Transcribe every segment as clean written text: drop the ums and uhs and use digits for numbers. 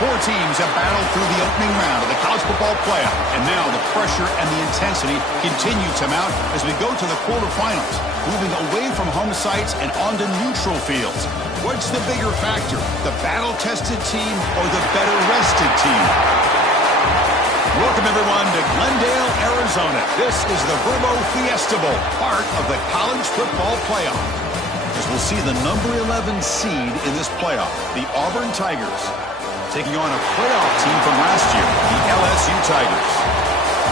Four teams have battled through the opening round of the college football playoff, and now the pressure and the intensity continue to mount as we go to the quarterfinals, moving away from home sites and onto neutral fields. What's the bigger factor, the battle-tested team or the better-rested team? Welcome, everyone, to Glendale, Arizona. This is the Verbo Fiesta Bowl, part of the college football playoff. As we'll see the number 11 seed in this playoff, the Auburn Tigers, taking on a playoff team from last year, the LSU Tigers.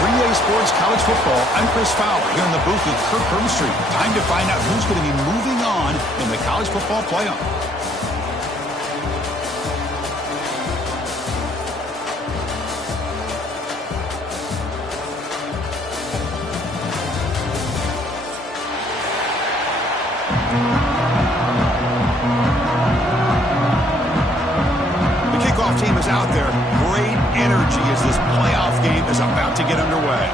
3A Sports College Football, I'm Chris Fowler here in the booth with Kirk Herbstreit. Time to find out who's going to be moving on in the college football playoff. Team is out there. Great energy as this playoff game is about to get underway.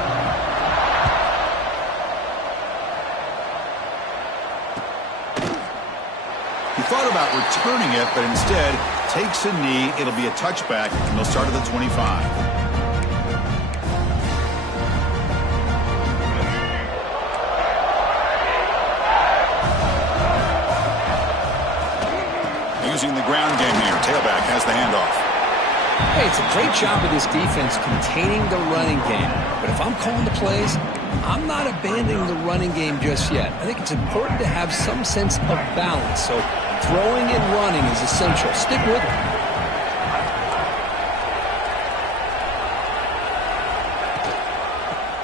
He thought about returning it, but instead takes a knee. It'll be a touchback, and they'll start at the 25. Using the ground game here. Tailback has the handoff. Hey, it's a great job of this defense containing the running game. But if I'm calling the plays, I'm not abandoning the running game just yet. I think it's important to have some sense of balance. So throwing and running is essential. Stick with it.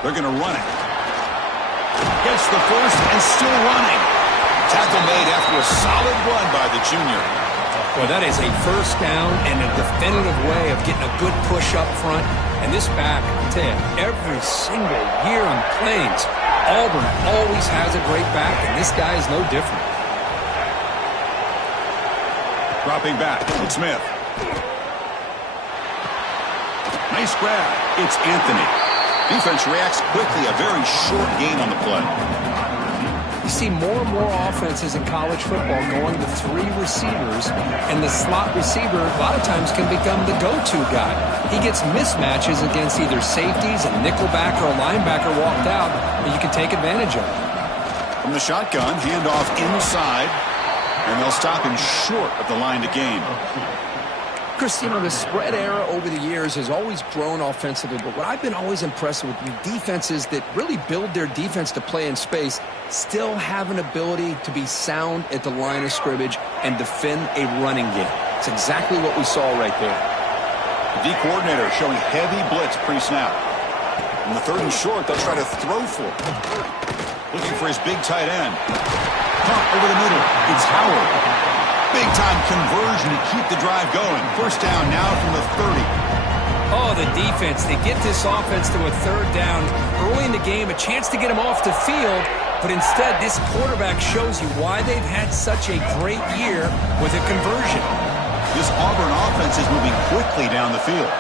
They're going to run it. Gets the first and still running. Tackle made after a solid run by the junior. Well, that is a first down and a definitive way of getting a good push up front. And this back, I'll tell you, every single year on Plains, Auburn always has a great back, and this guy is no different. Dropping back, it's Smith. Nice grab. It's Anthony. Defense reacts quickly. A very short gain on the play. You see more and more offenses in college football going to three receivers, and the slot receiver a lot of times can become the go-to guy. He gets mismatches against either safeties, a nickelback, or a linebacker walked out, and you can take advantage of it. From the shotgun, handoff inside, and they'll stop him short of the line to gain. Chris, you know, the spread era over the years has always grown offensively, but what I've been always impressed with defenses that really build their defense to play in space still have an ability to be sound at the line of scrimmage and defend a running game. It's exactly what we saw right there. The D coordinator showing heavy blitz pre-snap. On the third and short, they'll try to throw for it. Looking for his big tight end. Pump over the middle. It's Howard. Big-time conversion to keep the drive going. First down now from the 30. Oh, the defense. They get this offense to a third down early in the game, a chance to get him off the field, but instead this quarterback shows you why they've had such a great year with a conversion. This Auburn offense is moving quickly down the field.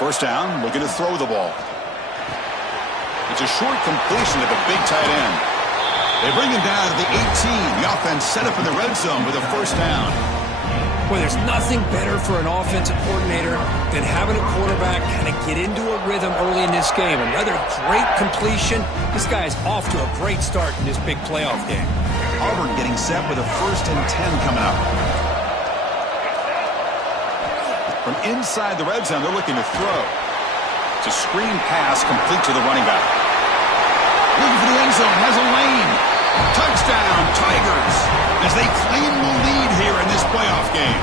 First down, looking to throw the ball. It's a short completion to the big tight end. They bring him down to the 18. The offense set up in the red zone with a first down. Well, there's nothing better for an offensive coordinator than having a quarterback kind of get into a rhythm early in this game. Another great completion. This guy is off to a great start in this big playoff game. Auburn getting set with a 1st and 10 coming up. From inside the red zone, they're looking to throw. It's a screen pass complete to the running back. Looking for the end zone, has a lane. Touchdown, Tigers, as they claim the lead here in this playoff game.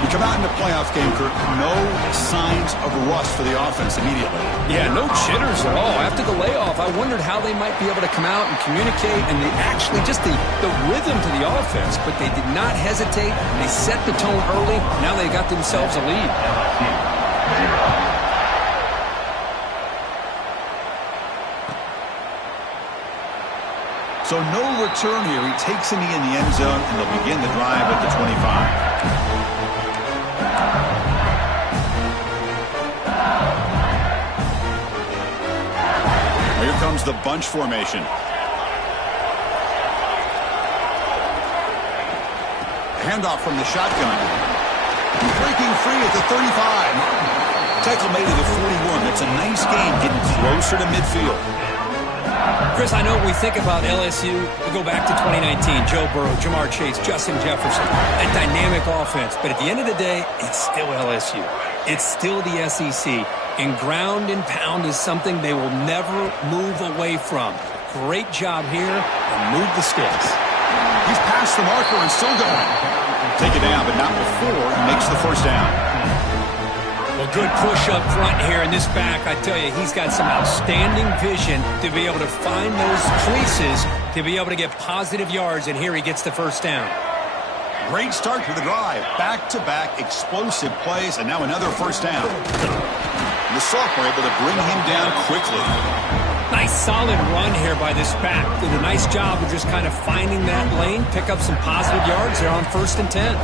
You come out in the playoff game, Kirk, no signs of rust for the offense immediately. Yeah, no jitters at all. After the layoff, I wondered how they might be able to come out and communicate and actually just the rhythm to the offense, but they did not hesitate. They set the tone early. Now they got themselves a lead. So no return here. He takes a knee in the end zone, and they'll begin the drive at the 25. runs the bunch formation. Handoff from the shotgun. Breaking free at the 35. Tackle made at the 41. That's a nice gain, getting closer to midfield. Chris, I know when we think about LSU, we go back to 2019, Joe Burrow, Jamar Chase, Justin Jefferson, a dynamic offense. But at the end of the day, it's still LSU. It's still the SEC. And ground and pound is something they will never move away from. Great job here, and move the sticks. He's past the marker and still going. Take it down, but not before he makes the first down. Well, good push up front here in this back. I tell you, he's got some outstanding vision to be able to find those creases, to be able to get positive yards, and here he gets the first down. Great start to the drive. Back-to-back explosive plays, and now another first down. The sophomore able to bring him down quickly. Nice solid run here by this back. Did a nice job of just kind of finding that lane, pick up some positive yards there on 1st and 10.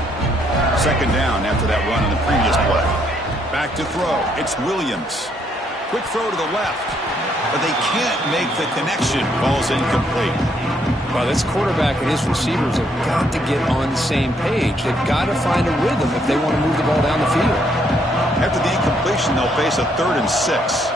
Second down after that run on the previous play. Back to throw. It's Williams. Quick throw to the left. But they can't make the connection. Ball's incomplete. Well, this quarterback and his receivers have got to get on the same page. They've got to find a rhythm if they want to move the ball down the field. After the incompletion, they'll face a 3rd and 6.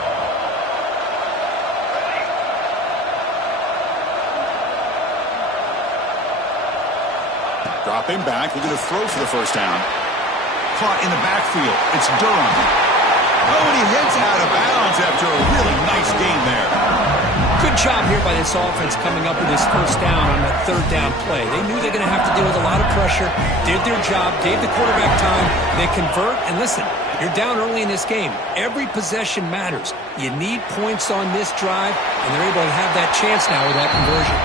Dropping back, looking to throw for the first down. Caught in the backfield. It's Durham. Oh, and he hits out of bounds after a really nice gain there. Good job here by this offense coming up with this first down on that 3rd down play. They knew they were going to have to deal with a lot of pressure, did their job, gave the quarterback time. They convert, and listen, you're down early in this game. Every possession matters. You need points on this drive, and they're able to have that chance now with that conversion.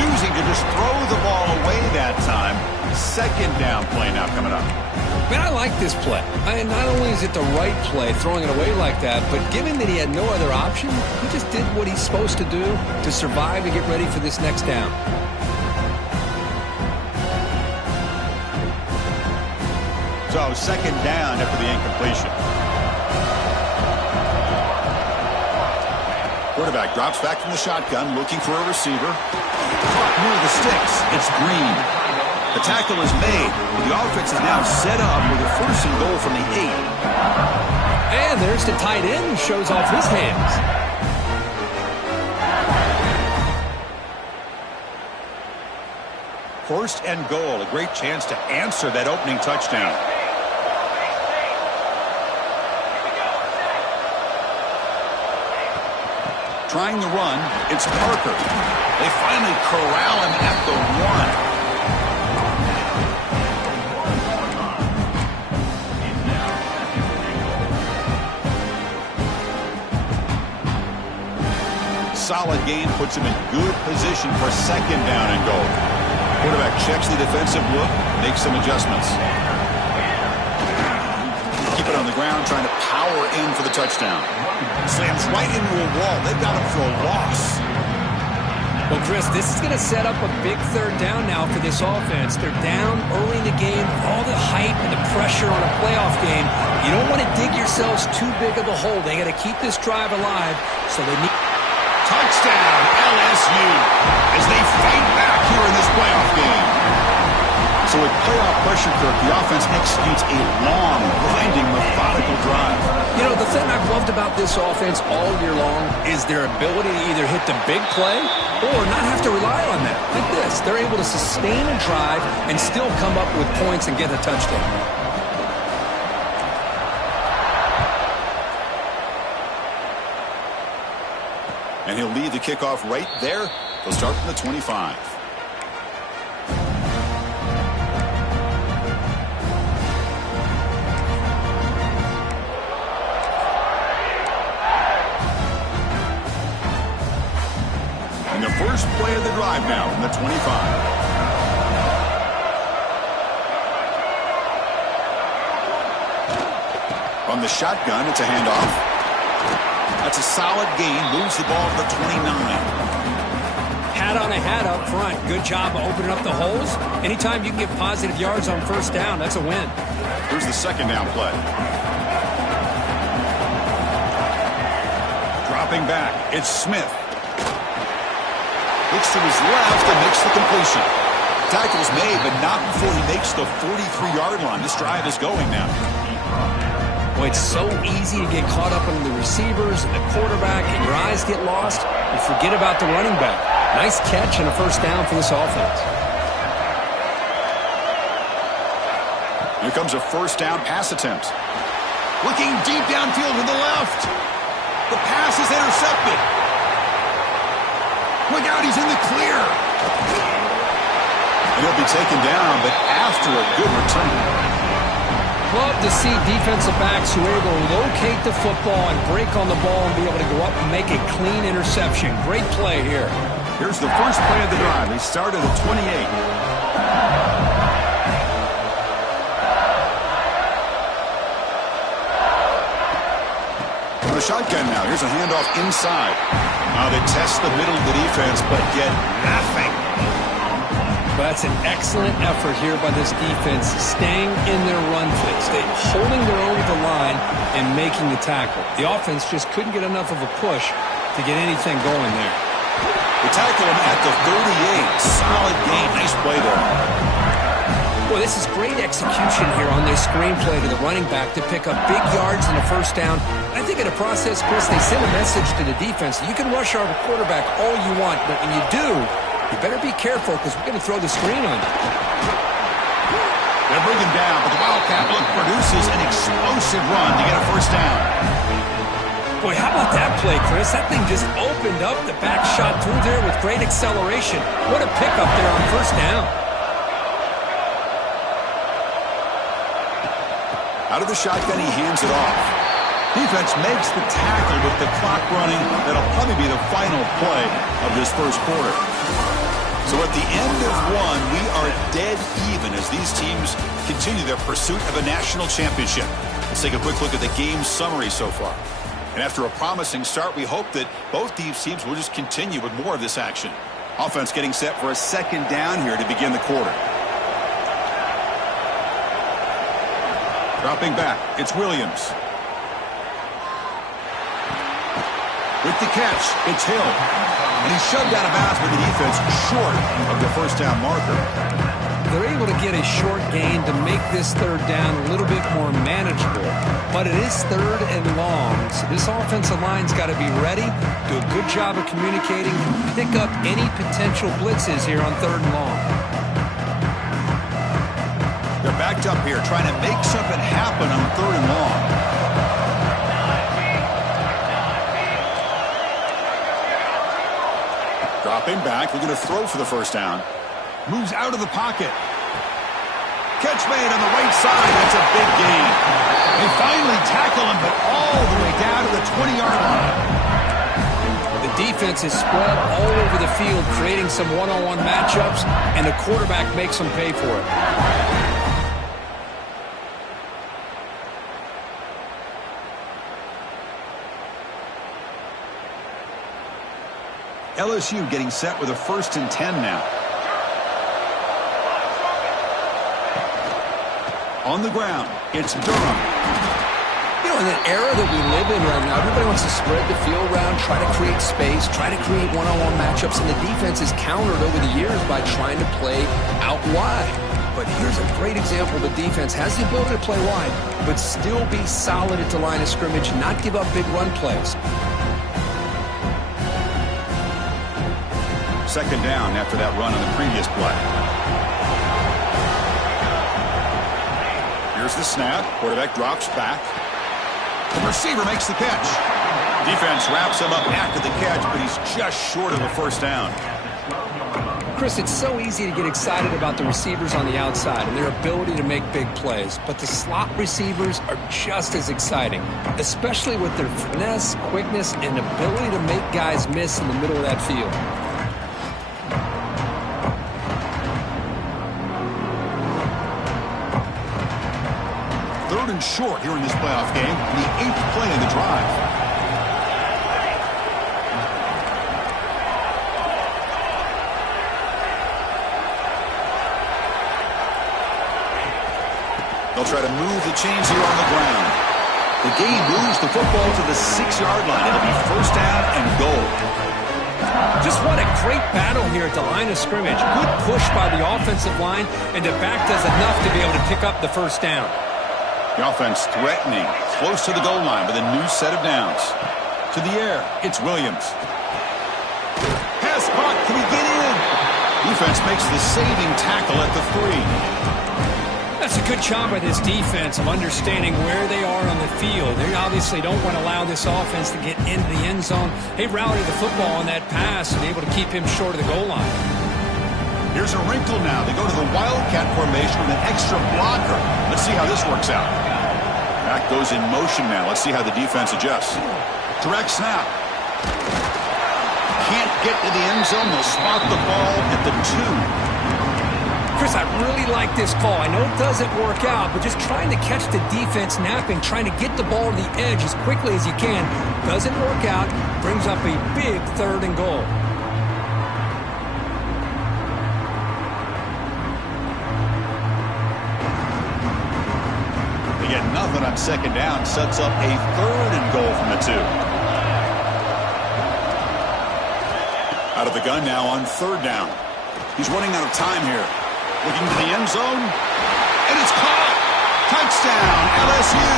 Choosing to just throw the ball away that time. Second down play now coming up. Man, I like this play. Not only is it the right play, throwing it away like that, but given that he had no other option, he just did what he's supposed to do to survive and get ready for this next down. So, second down after the incompletion. Quarterback drops back from the shotgun, looking for a receiver. Caught near the sticks. It's Green. The tackle is made. The offense is now set up with a 1st and goal from the 8. And there's the tight end who shows off his hands. First and goal. A great chance to answer that opening touchdown. Trying the run. It's Parker. They finally corral him at the 1. Solid gain puts him in good position for second down and goal. Quarterback checks the defensive look, makes some adjustments. Keep it on the ground, trying to power in for the touchdown. Slams right into a wall. They've got him for a loss. Well, Chris, this is going to set up a big 3rd down now for this offense. They're down early in the game. All the hype and the pressure on a playoff game. You don't want to dig yourselves too big of a hole. They got to keep this drive alive, so they need... Touchdown, LSU, as they fight back here in this playoff game. So with playoff pressure, Kirk, the offense executes a long, grinding, methodical drive. You know, the thing I've loved about this offense all year long is their ability to either hit the big play or not have to rely on that. Like this, they're able to sustain a drive and still come up with points and get a touchdown. And he'll lead the kickoff right there. They'll start from the 25. And the first play of the drive now from the 25. From the shotgun, it's a handoff. That's a solid gain. Moves the ball to the 29. Hat on a hat up front. Good job of opening up the holes. Anytime you can get positive yards on 1st down, that's a win. Here's the second down play. Dropping back. It's Smith. Looks to his left and makes the completion. Tackle's made, but not before he makes the 43-yard line. This drive is going now. Boy, it's so easy to get caught up in the receivers and the quarterback, and your eyes get lost. You forget about the running back. Nice catch and a first down for this offense. Here comes a first down pass attempt. Looking deep downfield to the left. The pass is intercepted. Look out, he's in the clear. And he'll be taken down, but after a good return. Love to see defensive backs who are able to locate the football and break on the ball and be able to go up and make a clean interception. Great play here. Here's the first play of the drive. They started at 28. The shotgun now. Here's a handoff inside. Now they test the middle of the defense, but get nothing. But that's an excellent effort here by this defense, staying in their run fits, holding their own at the line and making the tackle. The offense just couldn't get enough of a push to get anything going there. They tackle him at the 38. Solid gain. Nice play there. Well, this is great execution here on this screenplay to the running back to pick up big yards and a first down. I think in the process, Chris, they send a message to the defense. You can rush our quarterback all you want, but when you do, you better be careful because we're going to throw the screen on you. They'll bring him down, but the Wildcat look produces an explosive run to get a first down. Boy, how about that play, Chris? That thing just opened up the back shot through there with great acceleration. What a pickup there on first down. Out of the shotgun, he hands it off. Defense makes the tackle with the clock running. That'll probably be the final play of this first quarter. So at the end of one, we are dead even as these teams continue their pursuit of a national championship. Let's take a quick look at the game summary so far. And after a promising start, we hope that both these teams will just continue with more of this action. Offense getting set for a second down here to begin the quarter. Dropping back, it's Williams. With the catch, it's Hill. And he's shoved out of bounds with the defense short of the first down marker. They're able to get a short gain to make this third down a little bit more manageable. But it is third and long, so this offensive line's got to be ready, do a good job of communicating, and pick up any potential blitzes here on third and long. They're backed up here trying to make something happen on third and long. Dropping back, looking to throw for the first down. Moves out of the pocket. Catch made on the right side. That's a big gain. They finally tackle him, but all the way down to the 20-yard line. The defense is spread all over the field, creating some one-on-one matchups, and the quarterback makes them pay for it. LSU getting set with a 1st and 10 now. On the ground, it's Durham. You know, in an era that we live in right now, everybody wants to spread the field around, try to create space, try to create one-on-one matchups, and the defense is countered over the years by trying to play out wide. But here's a great example. The defense has the ability to play wide, but still be solid at the line of scrimmage, not give up big run plays. Second down after that run on the previous play. Here's the snap. Quarterback drops back. The receiver makes the catch. Defense wraps him up after the catch, but he's just short of a first down. Chris, it's so easy to get excited about the receivers on the outside and their ability to make big plays, but the slot receivers are just as exciting, especially with their finesse, quickness, and ability to make guys miss in the middle of that field. Third and short here in this playoff game, the 8th play of the drive. They'll try to move the chains here on the ground. The game moves the football to the 6-yard line. It'll be first down and goal. Just what a great battle here at the line of scrimmage. Good push by the offensive line, and the back does enough to be able to pick up the first down. The offense threatening, close to the goal line with a new set of downs. To the air, it's Williams. Pass caught, can he get in? Defense makes the saving tackle at the 3. That's a good job by this defense of understanding where they are on the field. They obviously don't want to allow this offense to get into the end zone. They routed the football on that pass and able to keep him short of the goal line. Here's a wrinkle now. They go to the Wildcat formation with an extra blocker. Let's see how this works out. Back goes in motion now. Let's see how the defense adjusts. Direct snap. Can't get to the end zone. They'll spot the ball at the 2. Chris, I really like this call. I know it doesn't work out, but just trying to catch the defense napping, trying to get the ball to the edge as quickly as you can. Doesn't work out. Brings up a big 3rd and goal. They get nothing on 2nd down. Sets up a 3rd and goal from the 2. Out of the gun now on 3rd down. He's running out of time here. Looking to the end zone. And it's caught. Touchdown, LSU.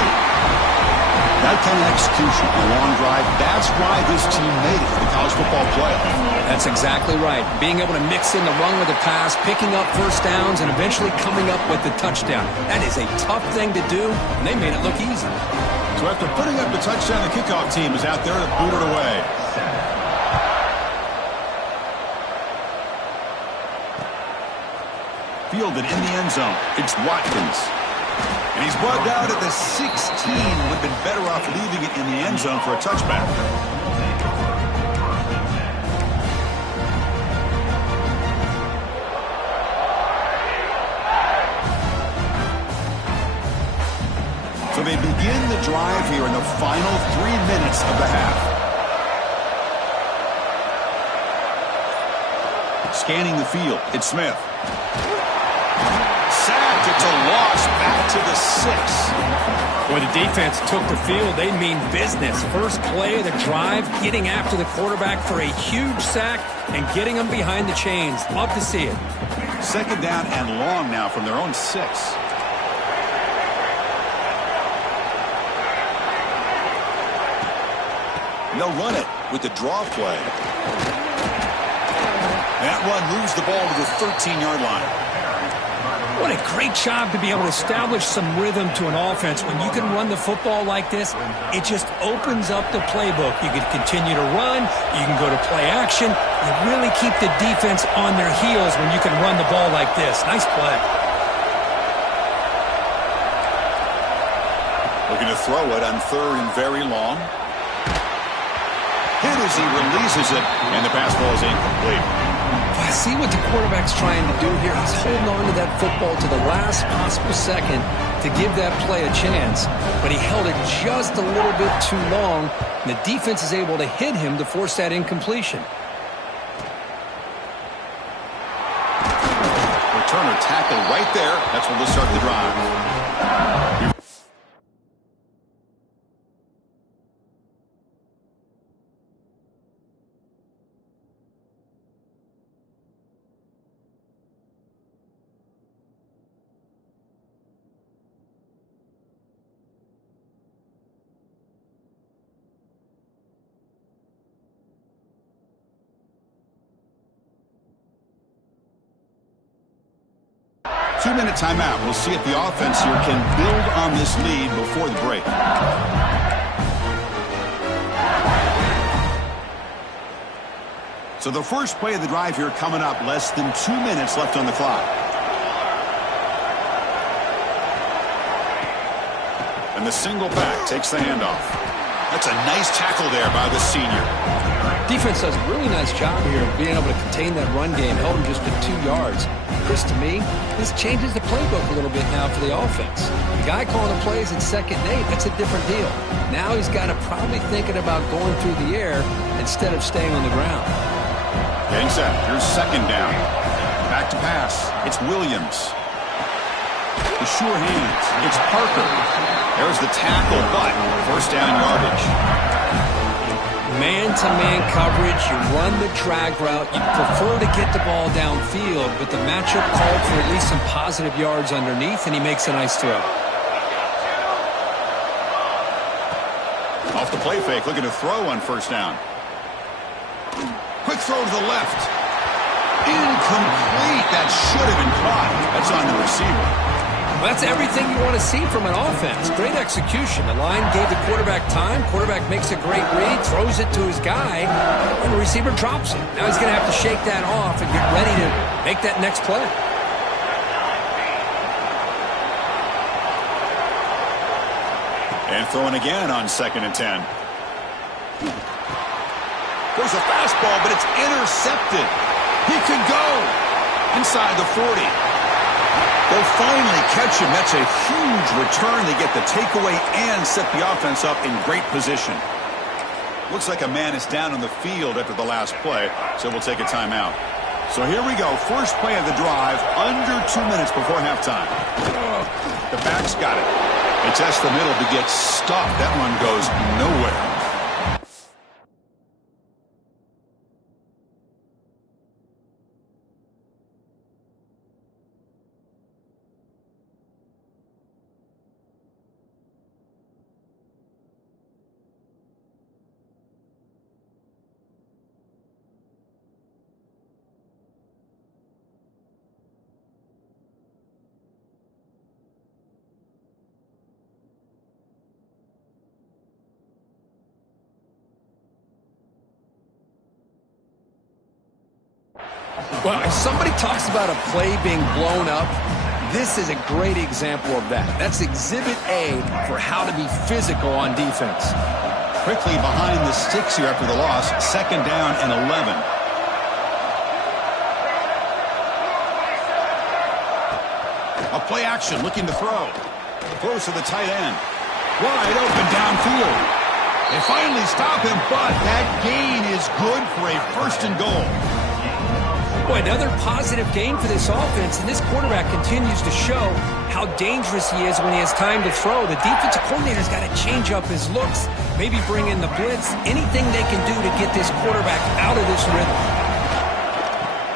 That kind of execution, a long drive, that's why this team made it for the college football playoff. That's exactly right. Being able to mix in the run with the pass, picking up first downs, and eventually coming up with the touchdown. That is a tough thing to do, and they made it look easy. So after putting up the touchdown, the kickoff team is out there to boot it away. Fielded in the end zone. It's Watkins. And he's brought down at the 16. Would have been better off leaving it in the end zone for a touchback. So they begin the drive here in the final 3 minutes of the half. Scanning the field. It's Smith. Sacked. It's a loss back to the 6. Boy, the defense took the field. They mean business. First play of the drive, getting after the quarterback for a huge sack and getting him behind the chains. Love to see it. 2nd down and long now from their own 6. They'll run it with the draw play. That run moves the ball to the 13-yard line. What a great job to be able to establish some rhythm to an offense. When you can run the football like this, it just opens up the playbook. You can continue to run. You can go to play action. You really keep the defense on their heels when you can run the ball like this. Nice play. Looking to throw it on 3rd and very long. Hit as he releases it, and the pass ball is incomplete. I see what the quarterback's trying to do here. He's holding on to that football to the last possible second to give that play a chance. But he held it just a little bit too long, and the defense is able to hit him to force that incompletion. Returner tackled right there. That's where they'll start the drive. Two-minute timeout. We'll see if the offense here can build on this lead before the break. So the first play of the drive here coming up. Less than 2 minutes left on the clock. And the single back takes the handoff. That's a nice tackle there by the senior. Defense does a really nice job here of being able to contain that run game, held him just to 2 yards. Chris, to me, this changes the playbook a little bit now for the offense. The guy calling the plays at 2nd and 8, that's a different deal. Now he's got to probably thinking about going through the air instead of staying on the ground. Getting set. Here's 2nd down. Back to pass. It's Williams. The sure hands. It's Parker. There's the tackle, but first down yardage. Man-to-man coverage, you run the drag route. You prefer to get the ball downfield, but the matchup called for at least some positive yards underneath, and he makes a nice throw. Off the play fake, looking to throw on first down. Quick throw to the left. Incomplete. That should have been caught. That's on the receiver. Well, that's everything you want to see from an offense. Great execution. The line gave the quarterback time. Quarterback makes a great read, throws it to his guy, and the receiver drops it. Now he's going to have to shake that off and get ready to make that next play. And throwing again on 2nd and 10. There's a fastball, but it's intercepted. He could go inside the 40. They'll finally catch him. That's a huge return. They get the takeaway and set the offense up in great position. Looks like a man is down on the field after the last play, so we'll take a timeout. So here we go. First play of the drive, under 2 minutes before halftime. The back's got it. They test the middle to get stuffed. That one goes nowhere. Well, if somebody talks about a play being blown up, this is a great example of that. That's Exhibit A for how to be physical on defense. Quickly behind the sticks here after the loss. 2nd down and 11. A play action, looking to throw. Throws to the tight end. Wide open downfield. They finally stop him, but that gain is good for a 1st and goal. Boy, another positive gain for this offense, and this quarterback continues to show how dangerous he is when he has time to throw. The defensive coordinator's got to change up his looks, maybe bring in the blitz, anything they can do to get this quarterback out of this rhythm.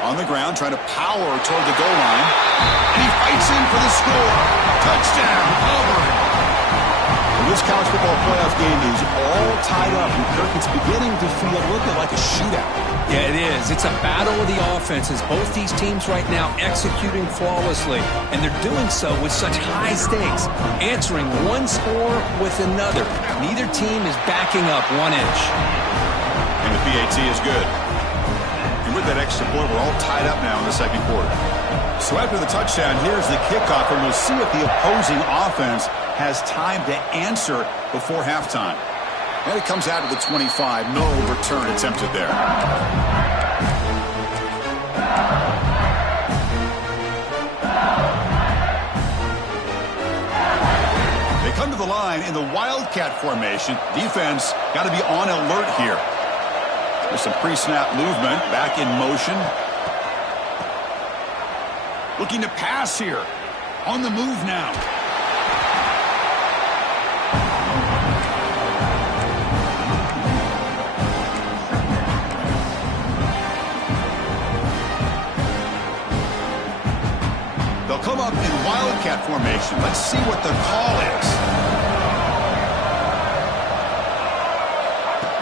On the ground, trying to power toward the goal line, and he fights in for the score. Touchdown, Auburn. And this college football playoff game is all tied up, and Kirk, it's beginning to feel a little bit like a shootout. Yeah, it is. It's a battle of the offenses. Both these teams right now executing flawlessly, and they're doing so with such high stakes, answering one score with another. Neither team is backing up 1 inch. And the PAT is good. And with that extra point, we're all tied up now in the 2nd quarter. So after the touchdown, here's the kickoff, and we'll see if the opposing offense has time to answer before halftime. And it comes out of the 25. No return attempted there. They come to the line in the Wildcat formation. Defense got to be on alert here. There's some pre-snap movement. Back in motion. Looking to pass here. On the move now. Come up in Wildcat formation. Let's see what the call is.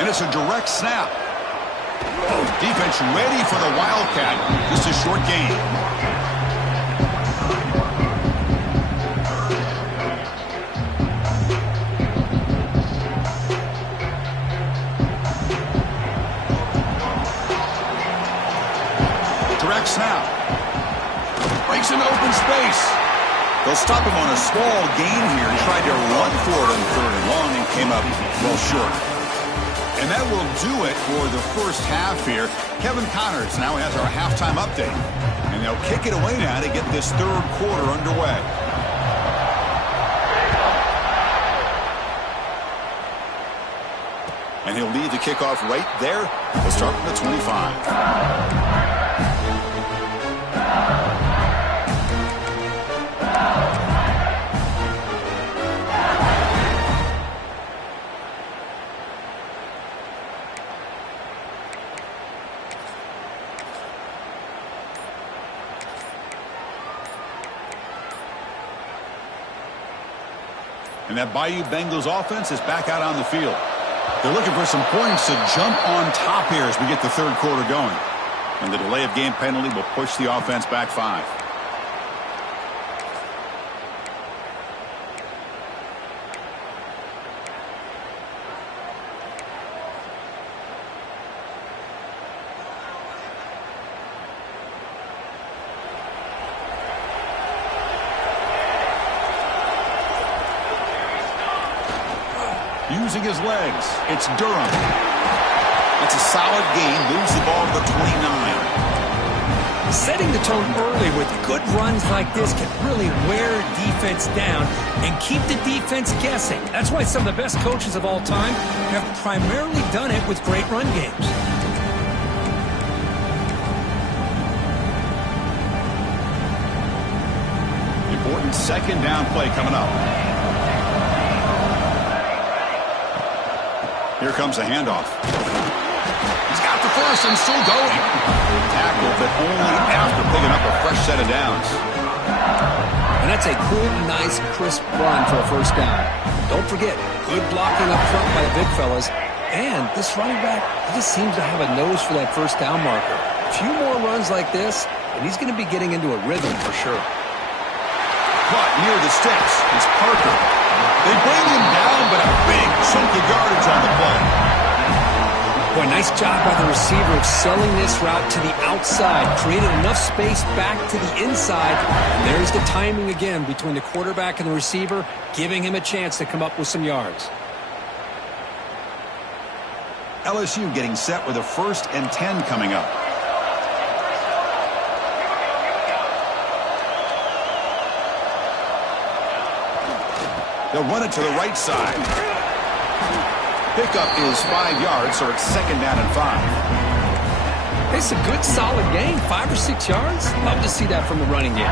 And it's a direct snap. Defense ready for the Wildcat. Just a short gain. Direct snap. Breaks into open space. They'll stop him on a small gain here. He tried to run for it on 3rd and long and came up well short. And that will do it for the first half here. Kevin Connors now has our halftime update. And they'll kick it away now to get this 3rd quarter underway. And he'll lead the kickoff right there. We'll start from the 25. And that Bayou Bengals offense is back out on the field. They're looking for some points to jump on top here as we get the third quarter going. And the delay of game penalty will push the offense back 5. Using his legs, it's Durham. That's a solid gain, moves the ball to the 29. Setting the tone early with good runs like this can really wear defense down and keep the defense guessing. That's why some of the best coaches of all time have primarily done it with great run games. Important second down play coming up. Here comes the handoff. He's got the first and still going. Tackle, but only after picking up a fresh set of downs. And that's a good, nice, crisp run for a first down. Don't forget, good blocking up front by the big fellas. And this running back, he just seems to have a nose for that first down marker. A few more runs like this, and he's going to be getting into a rhythm for sure. Caught near the sticks. It's Parker. They bring him down, but a big chunk of yardage on the play. Boy, nice job by the receiver of selling this route to the outside. Created enough space back to the inside. And there's the timing again between the quarterback and the receiver, giving him a chance to come up with some yards. LSU getting set with a 1st and 10 coming up. They'll run it to the right side. Pickup is 5 yards, so it's 2nd down and 5. It's a good, solid game. 5 or 6 yards. Love to see that from the running game.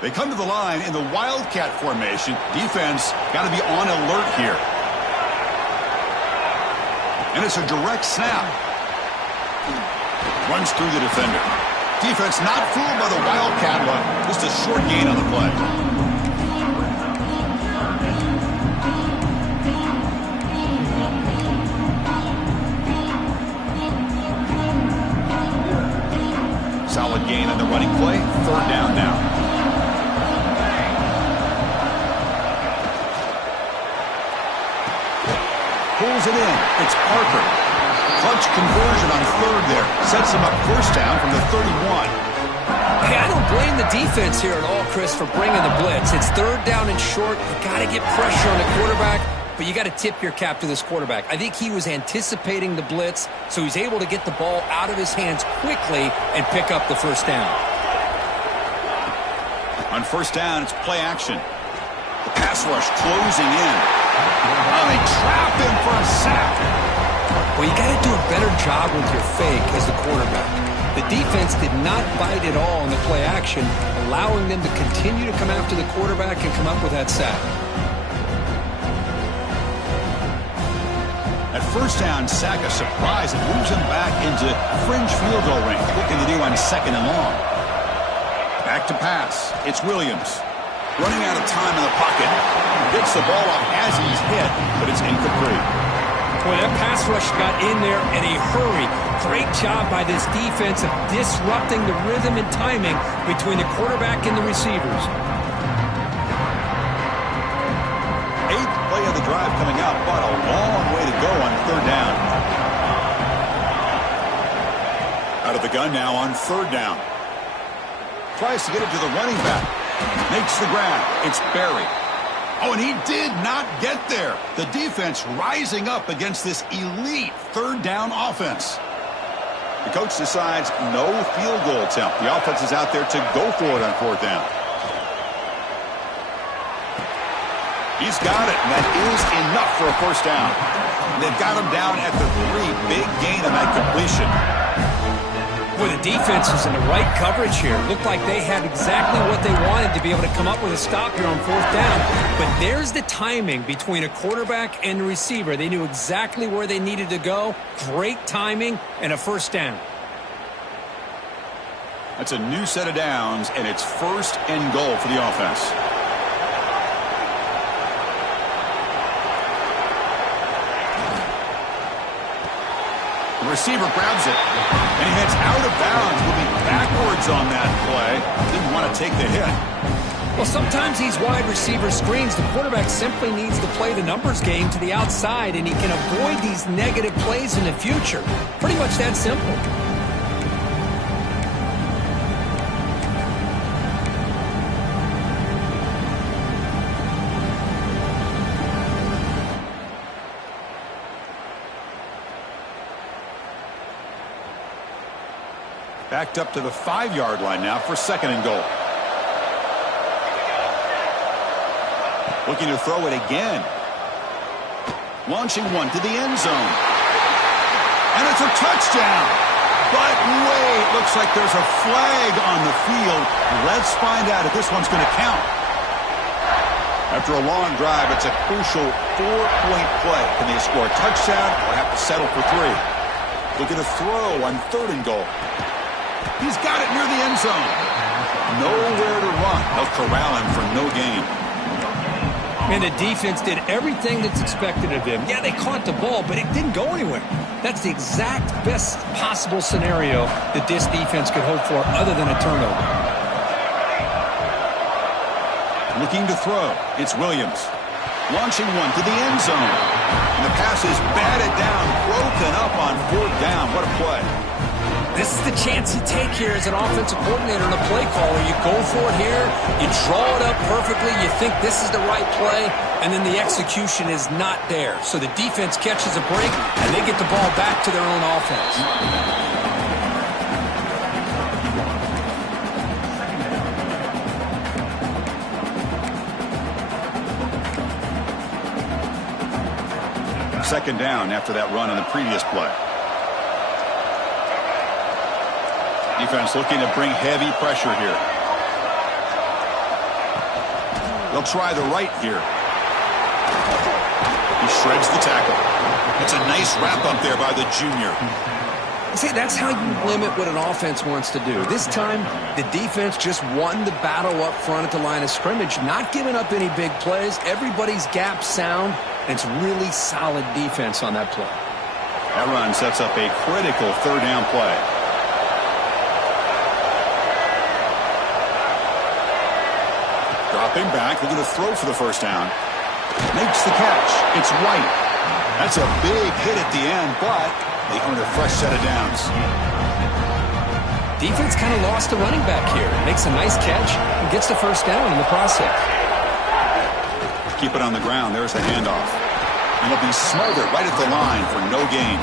They come to the line in the Wildcat formation. Defense got to be on alert here. And it's a direct snap. Runs through the defender. Defense not fooled by the Wildcat, but just a short gain on the play. Solid gain on the running play. 3rd down now. Pulls it in. It's Parker. Clutch conversion on 3rd there. Sets him up 1st down from the 31. Hey, I don't blame the defense here at all, Chris, for bringing the blitz. It's 3rd down and short. You got to get pressure on the quarterback, but you got to tip your cap to this quarterback. I think he was anticipating the blitz, so he's able to get the ball out of his hands quickly and pick up the 1st down. On 1st down, it's play action. The pass rush closing in. Oh, they trap him for a sack. Well, you got to do a better job with your fake as the quarterback. The defense did not bite at all in the play action, allowing them to continue to come after the quarterback and come up with that sack. At 1st down, sack a surprise and moves him back into fringe field goal range. What can they do on 2nd and long? Back to pass. It's Williams. Running out of time in the pocket. Gets the ball off as he's hit, but it's incomplete. Boy, that pass rush got in there in a hurry. Great job by this defense of disrupting the rhythm and timing between the quarterback and the receivers. 8th play of the drive coming up, but a long way to go on 3rd down. Out of the gun now on 3rd down. Tries to get it to the running back. Makes the grab. It's Barry. Oh, and he did not get there. The defense rising up against this elite 3rd down offense. The coach decides no field goal attempt. The offense is out there to go for it on 4th down. He's got it, and that is enough for a 1st down. They've got him down at the 3. Big gain on that completion. Boy, the defense was in the right coverage here. Looked like they had exactly what they wanted to be able to come up with a stop here on 4th down. But there's the timing between a quarterback and the receiver. They knew exactly where they needed to go. Great timing and a 1st down. That's a new set of downs, and it's 1st and goal for the offense. The receiver grabs it, and he heads out of bounds, moving backwards on that play. Didn't want to take the hit. Well, sometimes these wide receiver screens, the quarterback simply needs to play the numbers game to the outside, and he can avoid these negative plays in the future. Pretty much that simple. Backed up to the 5-yard line now for 2nd and goal. Looking to throw it again. Launching one to the end zone. And it's a touchdown. But wait, looks like there's a flag on the field. Let's find out if this one's going to count. After a long drive, it's a crucial 4-point play. Can they score a touchdown or have to settle for 3? Looking to throw on 3rd and goal. He's got it near the end zone. Nowhere to run. They'll corral him for no gain. And the defense did everything that's expected of them. Yeah, they caught the ball, but it didn't go anywhere. That's the exact best possible scenario that this defense could hope for other than a turnover. Looking to throw. It's Williams. Launching one to the end zone. And the pass is batted down, broken up on 4th down. What a play. This is the chance you take here as an offensive coordinator and a play caller. You go for it here, you draw it up perfectly, you think this is the right play, and then the execution is not there. So the defense catches a break, and they get the ball back to their own offense. Second down after that run on the previous play. Defense looking to bring heavy pressure here. They'll try the right here. He shreds the tackle. It's a nice wrap up there by the junior. See, that's how you limit what an offense wants to do. This time, the defense just won the battle up front at the line of scrimmage, not giving up any big plays. Everybody's gap sound, and it's really solid defense on that play. That run sets up a critical 3rd down play. Dropping back, looking to throw for the 1st down. Makes the catch. It's White. That's a big hit at the end, but they earn a fresh set of downs. Defense kind of lost the running back here. Makes a nice catch and gets the 1st down in the process. Keep it on the ground. There's the handoff. And it'll be smothered right at the line for no gain.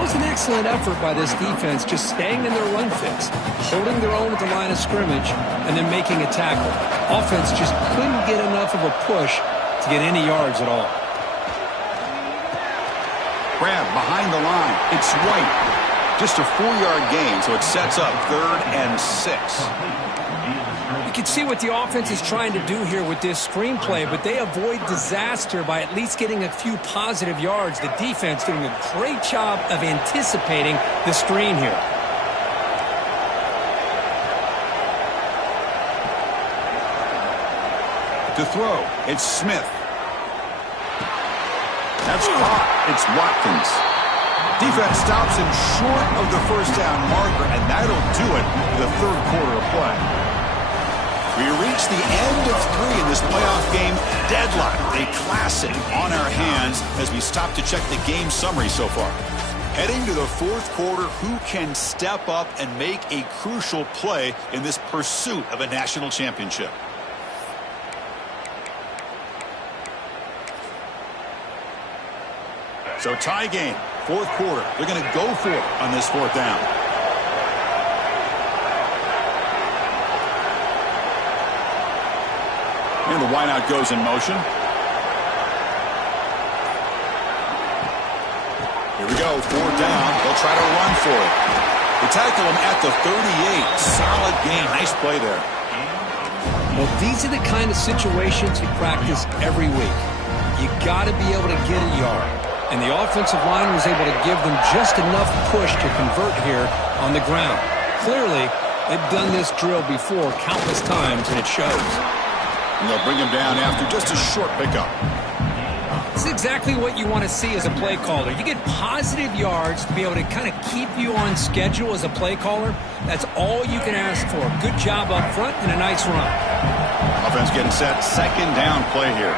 It was an excellent effort by this defense, just staying in their run fits, holding their own at the line of scrimmage, and then making a tackle. Offense just couldn't get enough of a push to get any yards at all. Grab behind the line. It's White. Just a 4-yard gain, so it sets up 3rd and 6. You can see what the offense is trying to do here with this screenplay, but they avoid disaster by at least getting a few positive yards. The defense doing a great job of anticipating the screen here. To throw, it's Smith. That's caught. It's Watkins. Defense stops him short of the 1st down marker, and that'll do it for the 3rd quarter of play. We reach the end of 3 in this playoff game. Deadlock, a classic on our hands as we stop to check the game summary so far. Heading to the 4th quarter, who can step up and make a crucial play in this pursuit of a national championship? So tie game, 4th quarter. They're going to go for it on this 4th down. And the wideout goes in motion. Here we go, 4th down. They'll try to run for it. They tackle him at the 38. Solid gain. Nice play there. Well, these are the kind of situations you practice every week. You got to be able to get a yard. And the offensive line was able to give them just enough push to convert here on the ground. Clearly, they've done this drill before countless times, and it shows. And they'll bring him down after just a short pickup. This is exactly what you want to see as a play caller. You get positive yards to be able to kind of keep you on schedule as a play caller. That's all you can ask for. Good job up front and a nice run. Offense getting set. Second down play here.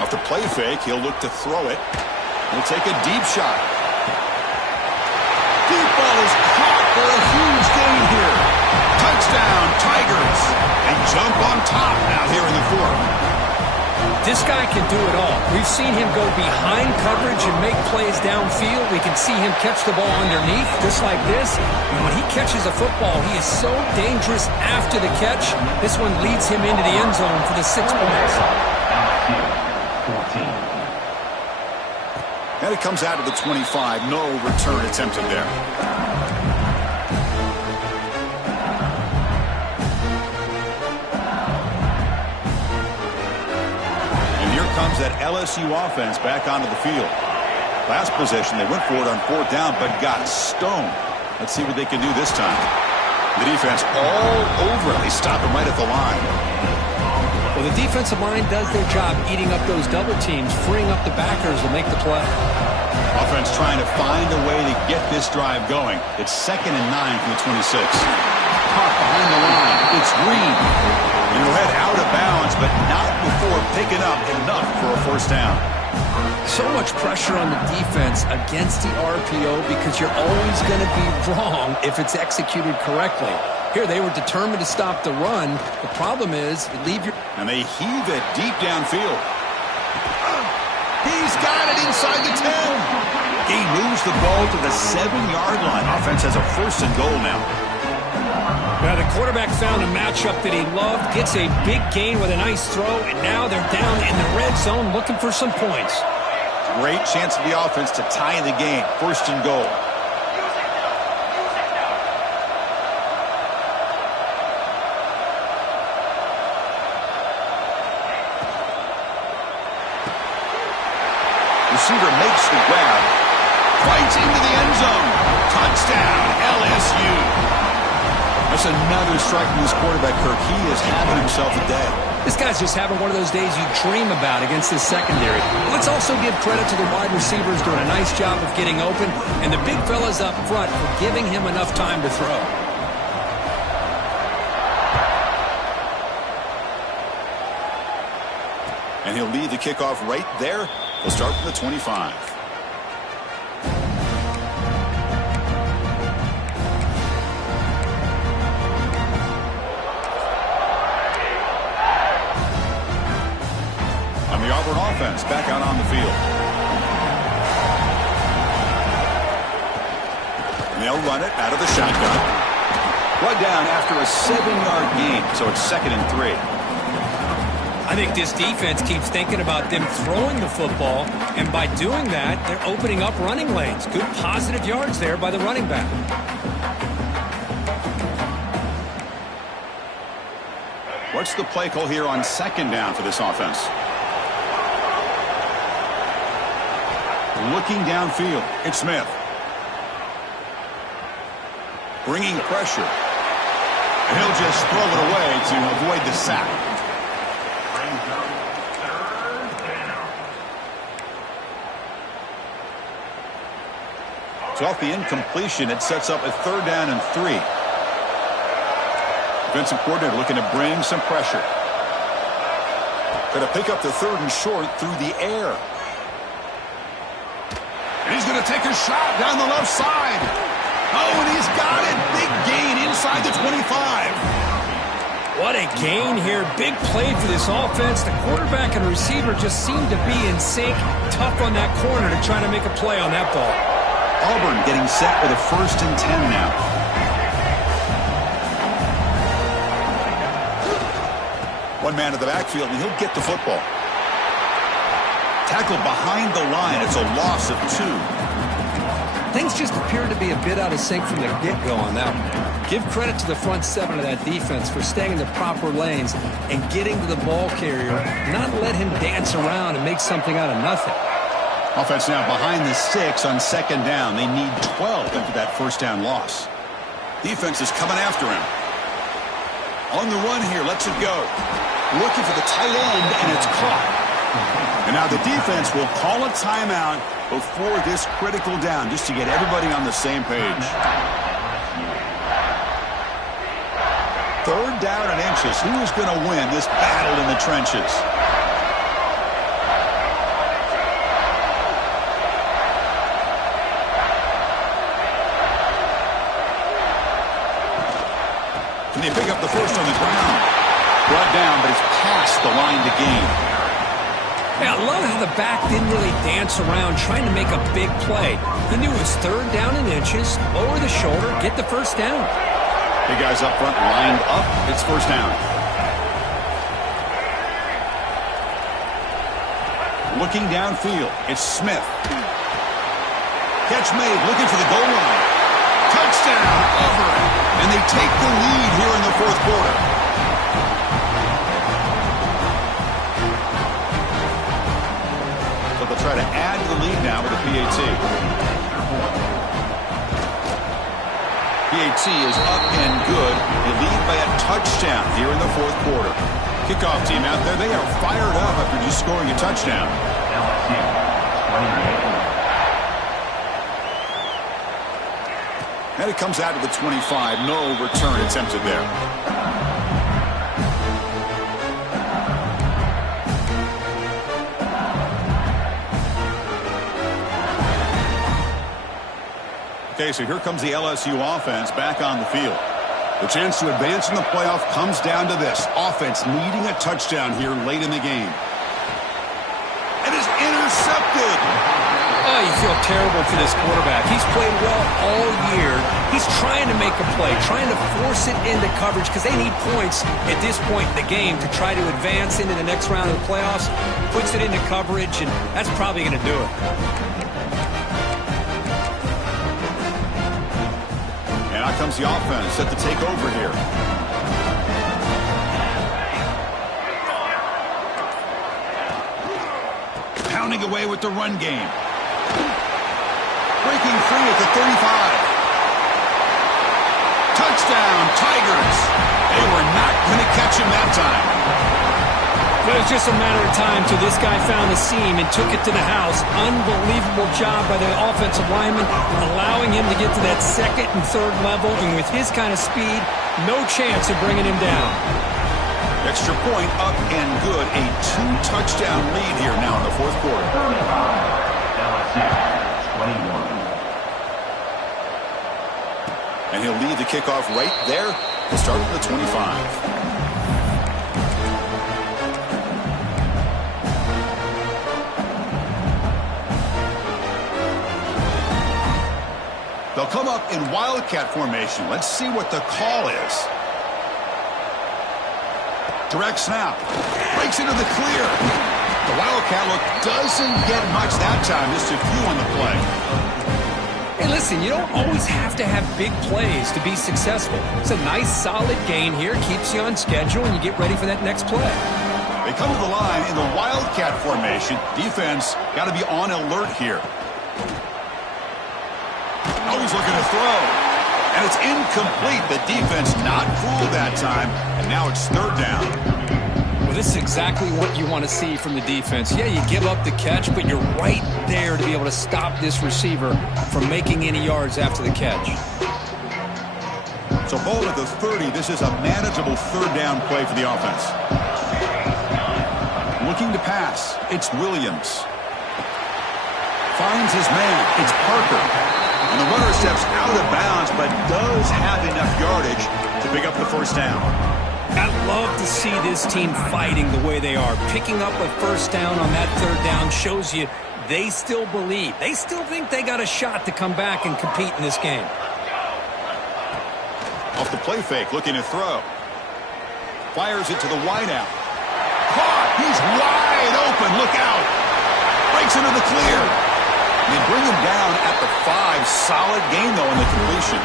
Off the play fake, he'll look to throw it. He'll take a deep shot. Deep ball is caught for a huge gain here. Touchdown, Tigers. They jump on top now here in the fourth. This guy can do it all. We've seen him go behind coverage and make plays downfield. We can see him catch the ball underneath, just like this. And when he catches a football, he is so dangerous after the catch. This one leads him into the end zone for the 6 points. And it comes out of the 25. No return attempted there. And here comes that LSU offense back onto the field. Last possession, they went for it on fourth down, but got stoned. Let's see what they can do this time. The defense all over it. They stop him right at the line. Well, the defensive line does their job eating up those double teams, freeing up the backers to make the play. Offense trying to find a way to get this drive going. It's 2nd and 9 from the 26. Caught behind the line. It's Reed. And he'll head out of bounds, but not before picking up enough for a first down. So much pressure on the defense against the RPO because you're always going to be wrong if it's executed correctly. Here, they were determined to stop the run. The problem is, you leave your... And they heave it deep downfield. He's got it inside the 10. He moves the ball to the 7-yard line. Offense has a 1st and goal now. Now, the quarterback found a matchup that he loved, gets a big gain with a nice throw, and now they're down in the red zone looking for some points. Great chance for the offense to tie the game. 1st and goal. Receiver makes the grab. Fights into the end zone. Touchdown, LSU. That's another strike from this quarterback, Kirk. He is having himself a day. This guy's just having one of those days you dream about against this secondary. Let's also give credit to the wide receivers doing a nice job of getting open, and the big fellas up front for giving him enough time to throw. And he'll lead the kickoff right there. We'll start from the 25. And the Auburn offense back out on the field. And they'll run it out of the shotgun. Run down after a 7-yard gain, so it's 2nd and 3. I think this defense keeps thinking about them throwing the football, and by doing that, they're opening up running lanes. Good positive yards there by the running back. What's the play call here on 2nd down for this offense? Looking downfield, it's Smith. Bringing pressure. And he'll just throw it away to avoid the sack. So off the incompletion, it sets up a 3rd down and 3. Defensive coordinator looking to bring some pressure. Going to pick up the 3rd and short through the air. And he's going to take a shot down the left side. Oh, and he's got it. Big gain inside the 25. What a gain here. Big play for this offense. The quarterback and receiver just seem to be in sync. Tough on that corner to try to make a play on that ball. Auburn getting set with a 1st and 10 now. One man in the backfield, and he'll get the football. Tackled behind the line. It's a loss of 2. Things just appear to be a bit out of sync from the get-go on that one. Give credit to the front 7 of that defense for staying in the proper lanes and getting to the ball carrier, not let him dance around and make something out of nothing. Offense now behind the 6 on 2nd down. They need 12 after that first down loss. Defense is coming after him. On the run here, lets it go. Looking for the tight end, and it's caught. And now the defense will call a timeout before this critical down, just to get everybody on the same page. 3rd down and inches. Who is going to win this battle in the trenches? Can they pick up the first on the ground? Brought down, but it's past the line to gain. Yeah, I love how the back didn't really dance around trying to make a big play. He knew it was 3rd down and inches, lower the shoulder, get the first down. Big guys up front lined up. It's first down. Looking downfield, it's Smith. Catch made, looking for the goal line. Touchdown, Auburn. And they take the lead here in the 4th quarter. So they'll try to add to the lead now with a PAT. PAT is up and good. They lead by a touchdown here in the 4th quarter. Kickoff team out there, they are fired up after just scoring a touchdown. And it comes out to the 25. No return attempted there. Okay, so here comes the LSU offense back on the field. The chance to advance in the playoff comes down to this. Offense needing a touchdown here late in the game. It is intercepted. Oh, you feel terrible for this quarterback. He's played well all year. He's trying to make a play, trying to force it into coverage because they need points at this point in the game to try to advance into the next round of the playoffs. Puts it into coverage, and that's probably going to do it. And out comes the offense set to take over here. Pounding away with the run game. Breaking free at the 35. Touchdown, Tigers. They were not going to catch him that time. But it was just a matter of time till this guy found the seam and took it to the house. Unbelievable job by the offensive lineman, allowing him to get to that 2nd and 3rd level. And with his kind of speed, no chance of bringing him down. Extra point up and good. A 2-touchdown lead here now in the 4th quarter. And he'll lead the kickoff right there to start at the 25. They'll come up in Wildcat formation. Let's see what the call is. Direct snap. Breaks into the clear. The Wildcat look doesn't get much that time. Just a few on the play. Hey, listen, you don't always have to have big plays to be successful. It's a nice, solid gain here. Keeps you on schedule, and you get ready for that next play. They come to the line in the Wildcat formation. Defense got to be on alert here. Always looking to throw. And it's incomplete. The defense not fooled that time. And now it's 3rd down. Well, this is exactly what you want to see from the defense. Yeah, you give up the catch, but you're right there to be able to stop this receiver from making any yards after the catch. So ball at the 30. This is a manageable 3rd down play for the offense. Looking to pass. It's Williams. Finds his man. It's Parker. And the runner steps out of bounds, but does have enough yardage to pick up the first down. I love to see this team fighting the way they are. Picking up a first down on that 3rd down shows you they still believe. They still think they got a shot to come back and compete in this game. Off the play fake, looking to throw. Fires it to the wideout. Caught! He's wide open. Look out! gets into the clear. They bring him down at the 5. Solid gain, though, in the completion.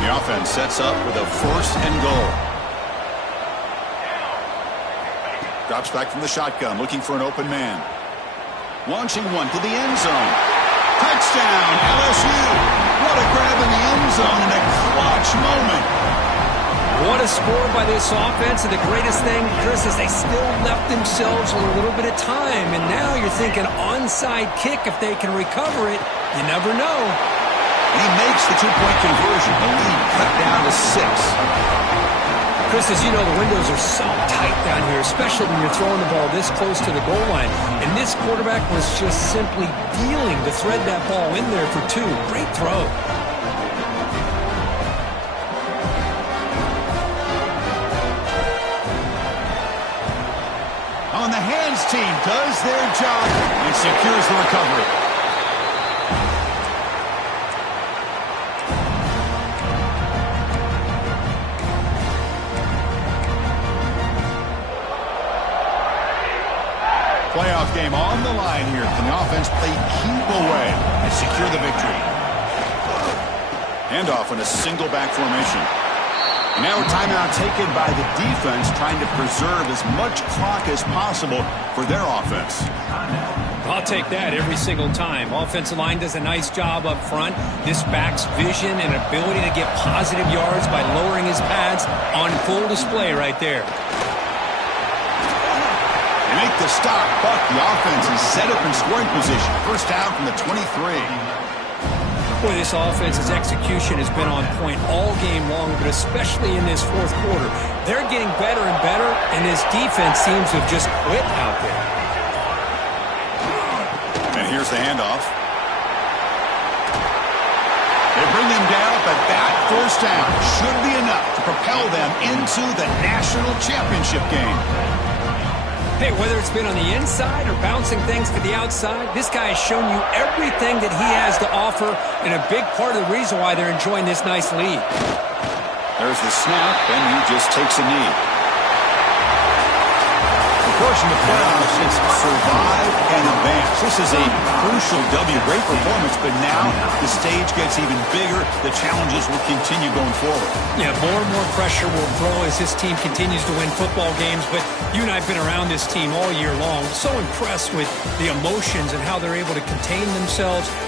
The offense sets up with a 1st and goal. Drops back from the shotgun, looking for an open man. Launching one to the end zone. Touchdown, LSU. What a grab in the end zone in a clutch moment. What a score by this offense. And the greatest thing, Chris, is they still left themselves a little bit of time. And now you're thinking onside kick if they can recover it. You never know. And he makes the 2-point conversion. The lead cut down to 6. Chris, as you know, the windows are so tight down here, especially when you're throwing the ball this close to the goal line. And this quarterback was just simply dealing to thread that ball in there for 2. Great throw. On the hands team does their job and secures the recovery. Playoff game on the line here. Can the offense play keep away and secure the victory? Handoff in a single back formation. And now a timeout taken by the defense, trying to preserve as much clock as possible for their offense. I'll take that every single time. Offensive line does a nice job up front. This back's vision and ability to get positive yards by lowering his pads on full display right there. Make the stop, but the offense is set up in scoring position. First down from the 23. Boy, this offense's execution has been on point all game long, but especially in this 4th quarter. They're getting better and better, and this defense seems to have just quit out there. And here's the handoff. They bring him down, but that first down should be enough to propel them into the national championship game. Hey, whether it's been on the inside or bouncing things to the outside, this guy has shown you everything that he has to offer, and a big part of the reason why they're enjoying this nice lead. There's the snap, and he just takes a knee. Approaching the playoffs, it's survive and advance. This is a crucial W. Great performance, but now the stage gets even bigger. The challenges will continue going forward. Yeah, more and more pressure will grow as this team continues to win football games, but you and I have been around this team all year long. So impressed with the emotions and how they're able to contain themselves